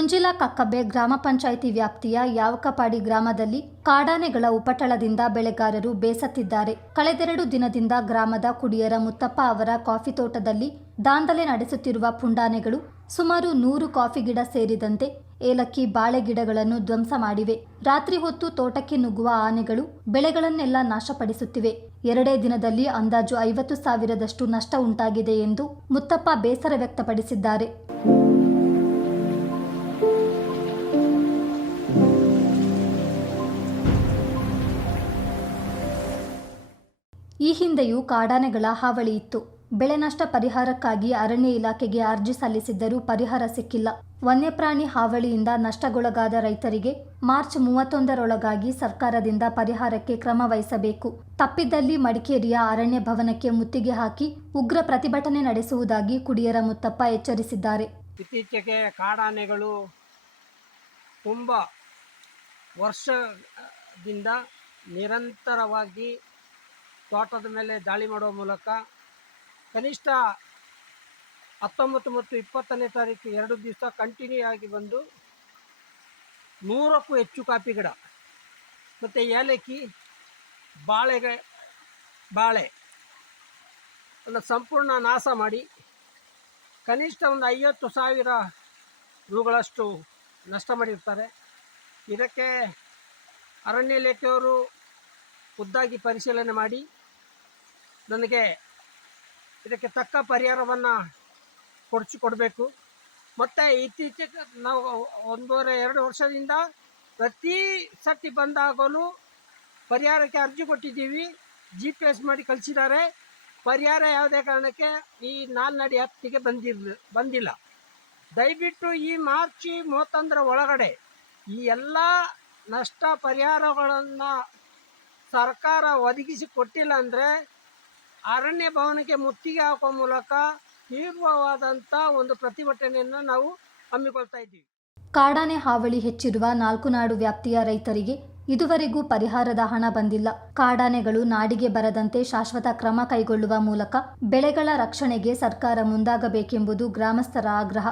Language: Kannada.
ಕುಂಜಿಲ ಕಕ್ಕಬ್ಬೆ ಗ್ರಾಮ ಪಂಚಾಯಿತಿ ವ್ಯಾಪ್ತಿಯ ಯಾವಕಪಾಡಿ ಗ್ರಾಮದಲ್ಲಿ ಕಾಡಾನೆಗಳ ಉಪಟಳದಿಂದ ಬೆಳೆಗಾರರು ಬೇಸತ್ತಿದ್ದಾರೆ. ಕಳೆದೆರಡು ದಿನದಿಂದ ಗ್ರಾಮದ ಕುಡಿಯರ ಮುತ್ತಪ್ಪ ಅವರ ಕಾಫಿ ತೋಟದಲ್ಲಿ ದಾಂಧಲೆ ನಡೆಸುತ್ತಿರುವ ಪುಂಡಾನೆಗಳು ಸುಮಾರು 100 ಕಾಫಿ ಗಿಡ ಸೇರಿದಂತೆ ಏಲಕ್ಕಿ, ಬಾಳೆ ಗಿಡಗಳನ್ನು ಧ್ವಂಸ ಮಾಡಿವೆ. ರಾತ್ರಿ ಹೊತ್ತು ತೋಟಕ್ಕೆ ನುಗ್ಗುವ ಆನೆಗಳು ಬೆಳೆಗಳನ್ನೆಲ್ಲ ನಾಶಪಡಿಸುತ್ತಿವೆ. ಎರಡೇ ದಿನದಲ್ಲಿ ಅಂದಾಜು 50,000ದಷ್ಟು ನಷ್ಟ ಉಂಟಾಗಿದೆ ಎಂದು ಮುತ್ತಪ್ಪ ಬೇಸರ ವ್ಯಕ್ತಪಡಿಸಿದ್ದಾರೆ. ಈ ಹಿಂದೆಯೂ ಕಾಡಾನೆಗಳ ಹಾವಳಿ ಇತ್ತು. ಬೆಳೆ ನಷ್ಟ ಪರಿಹಾರಕ್ಕಾಗಿ ಅರಣ್ಯ ಇಲಾಖೆಗೆ ಅರ್ಜಿ ಸಲ್ಲಿಸಿದ್ದರೂ ಪರಿಹಾರ ಸಿಕ್ಕಿಲ್ಲ. ವನ್ಯಪ್ರಾಣಿ ಹಾವಳಿಯಿಂದ ನಷ್ಟಗೊಳಗಾದ ರೈತರಿಗೆ ಮಾರ್ಚ್ 31ರೊಳಗಾಗಿ ಸರ್ಕಾರದಿಂದ ಪರಿಹಾರಕ್ಕೆ ಕ್ರಮ ವಹಿಸಬೇಕು. ತಪ್ಪಿದ್ದಲ್ಲಿ ಮಡಿಕೇರಿಯ ಅರಣ್ಯ ಭವನಕ್ಕೆ ಮುತ್ತಿಗೆ ಹಾಕಿ ಉಗ್ರ ಪ್ರತಿಭಟನೆ ನಡೆಸುವುದಾಗಿ ಕುಡಿಯರ ಮುತ್ತಪ್ಪ ಎಚ್ಚರಿಸಿದ್ದಾರೆ. ಇತ್ತೀಚೆಗೆ ಕಾಡಾನೆಗಳು ತುಂಬ ವರ್ಷದಿಂದ ನಿರಂತರವಾಗಿ ತೋಟದ ಮೇಲೆ ದಾಳಿ ಮಾಡುವ ಮೂಲಕ ಕನಿಷ್ಠ 19 ಮತ್ತು 20ನೇ ತಾರೀಕು 2 ದಿವಸ ಕಂಟಿನ್ಯೂ ಆಗಿ ಬಂದು 100ಕ್ಕೂ ಹೆಚ್ಚು ಕಾಫಿ ಗಿಡ ಮತ್ತು ಏಲಕ್ಕಿ, ಬಾಳೆ ಅನ್ನು ಸಂಪೂರ್ಣ ನಾಶ ಮಾಡಿ ಕನಿಷ್ಠ ಒಂದು 50,000 ರೂಗಳಷ್ಟು ನಷ್ಟ ಮಾಡಿರ್ತಾರೆ. ಇದಕ್ಕೆ ಅರಣ್ಯ ಇಲಾಖೆಯವರು ಖುದ್ದಾಗಿ ಪರಿಶೀಲನೆ ಮಾಡಿ ನನಗೆ ಇದಕ್ಕೆ ತಕ್ಕ ಪರಿಹಾರವನ್ನು ಕೊಡಬೇಕು. ಮತ್ತು ಇತ್ತೀಚೆಗೆ ನಾವು 1.5-2 ವರ್ಷದಿಂದ ಪ್ರತಿ ಸರ್ತಿ ಬಂದಾಗಲೂ ಪರಿಹಾರಕ್ಕೆ ಅರ್ಜಿ ಕೊಟ್ಟಿದ್ದೀವಿ. GPS ಮಾಡಿ ಕಳಿಸಿದ್ದಾರೆ. ಪರಿಹಾರ ಯಾವುದೇ ಕಾರಣಕ್ಕೆ ಈ ನಾಲ್ನಡಿ ಹತ್ತಿಗೆ ಬಂದಿಲ್ಲ. ದಯವಿಟ್ಟು ಈ ಮಾರ್ಚ್ 31ರ ಒಳಗಡೆ ಈ ಎಲ್ಲ ನಷ್ಟ ಪರಿಹಾರಗಳನ್ನು ಸರ್ಕಾರ ಒದಗಿಸಿ ಕೊಟ್ಟಿಲ್ಲ ಅಂದರೆ ಅರಣ್ಯ ಭವನಕ್ಕೆ ಮುತ್ತಿಗೆ ಹಾಕುವ ಮೂಲಕ ತೀವ್ರವಾದಂಥ ಒಂದು ಪ್ರತಿಭಟನೆಯನ್ನು ನಾವು ಹಮ್ಮಿಕೊಳ್ತಾ ಇದ್ದೀವಿ. ಕಾಡಾನೆ ಹಾವಳಿ ಹೆಚ್ಚಿರುವ 4 ನಾಡು ವ್ಯಾಪ್ತಿಯ ರೈತರಿಗೆ ಇದುವರೆಗೂ ಪರಿಹಾರದ ಹಣ ಬಂದಿಲ್ಲ. ಕಾಡಾನೆಗಳು ನಾಡಿಗೆ ಬರದಂತೆ ಶಾಶ್ವತ ಕ್ರಮ ಕೈಗೊಳ್ಳುವ ಮೂಲಕ ಬೆಳೆಗಳ ರಕ್ಷಣೆಗೆ ಸರ್ಕಾರ ಮುಂದಾಗಬೇಕೆಂಬುದು ಗ್ರಾಮಸ್ಥರ ಆಗ್ರಹ.